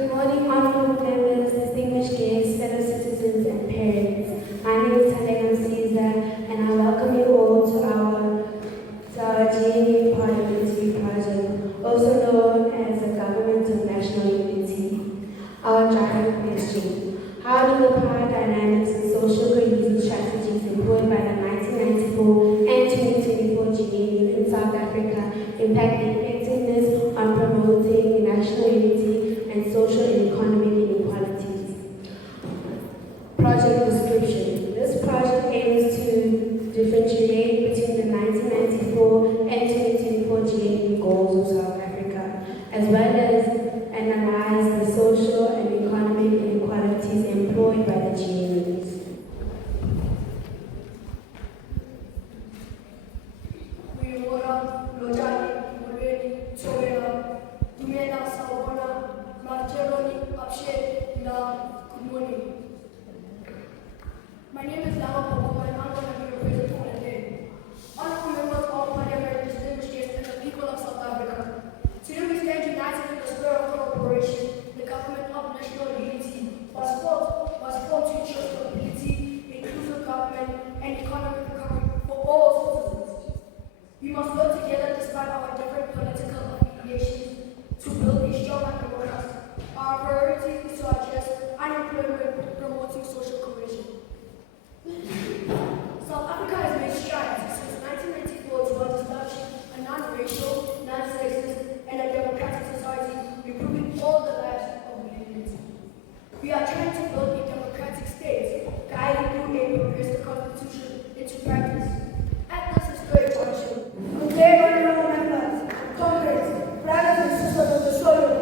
Good morning, honorable members, distinguished guests, fellow citizens, and parents. My name is Tandega Caesar, and I welcome you all to our GNU Parliamentary Project, also known as the Government of National Unity. Our driving question: how do the power dynamics and social cohesion strategies employed by the 1994 and 2024 GNU in South Africa impact the effectiveness on promoting national unity and social and economic inequalities? Project description. This project aims to differentiate between the 1994 and 2024 GNU goals of South Africa, as well as analyze the social and economic inequalities employed by the GNUs. Good morning. My name is Lama Papa, and I'm going to be your presenter today. Honorable members of Parliament, distinguished guests, and the people of South Africa. Today we stand united in the spirit of cooperation. The Government of National Unity was formed to ensure stability, inclusive government, and economic recovery for all citizens. We must work together despite our different political affiliations to build a stronger democracy. Our priority is to address unemployment, promoting social cohesion. South Africa has made strides since 1994 towards establishing a non-racial, non-sexist, and a democratic society, improving all the lives of millions. We are trying to build a democratic state, guided through a progressive constitution into practice. At this historic junction, Today, honorable members, comrades, brothers and sisters of the soil,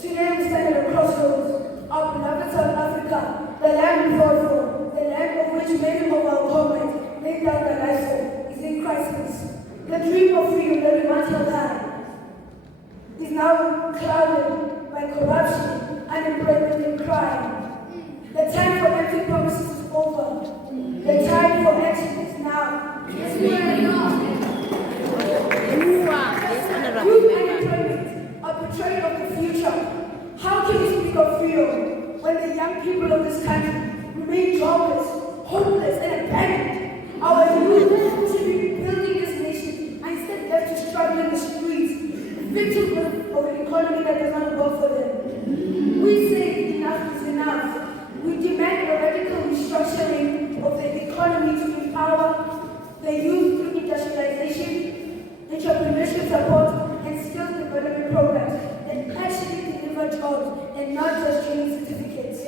today we stand at a crossroads. Our beloved South Africa, the land we fought for, the land of which many of our comrades laid down their lives for, is in crisis. The dream of freedom that we once held high is now clouded by corruption, unemployment, and crime. The time for empty promises is over. The time for action is now. yes, we are enough. Youth unemployment, a betrayal of the future. How can we speak of freedom when the young people of this country remain jobless, hopeless, and abandoned? Our youth should be building this nation and instead left to struggle in the streets, victims of an economy that does not work for them. We say enough is enough. We demand a radical restructuring of the economy to empower the youth through industrialization, entrepreneurship support, and skills development programs that actually deliver jobs and not just training certificates.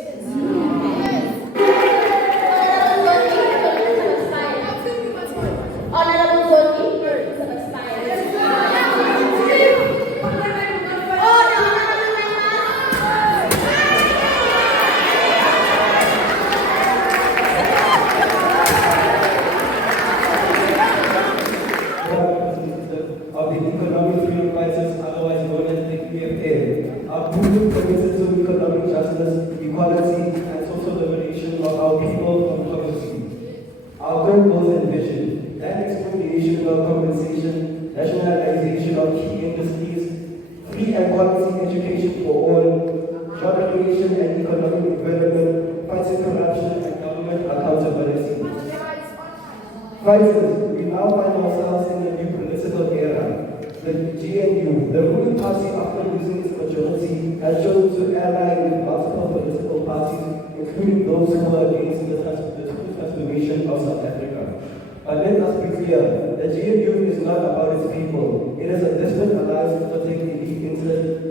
Of the economic freedom crisis, otherwise known as the EFA, are proven committed to economic justice, equality, and social liberation of our people from poverty. Our current goals and vision: land expropriation or compensation, nationalization of key industries, free and quality education for all, job creation and economic development, fighting corruption and government accountability. Fighters, we now find ourselves in a new political era. The GNU, the ruling party after losing its majority, has chosen to ally with multiple political parties, including those who are against the transformation of South Africa. But let us be clear, the GNU is not about its people. It is a desperate alliance to protect elite interests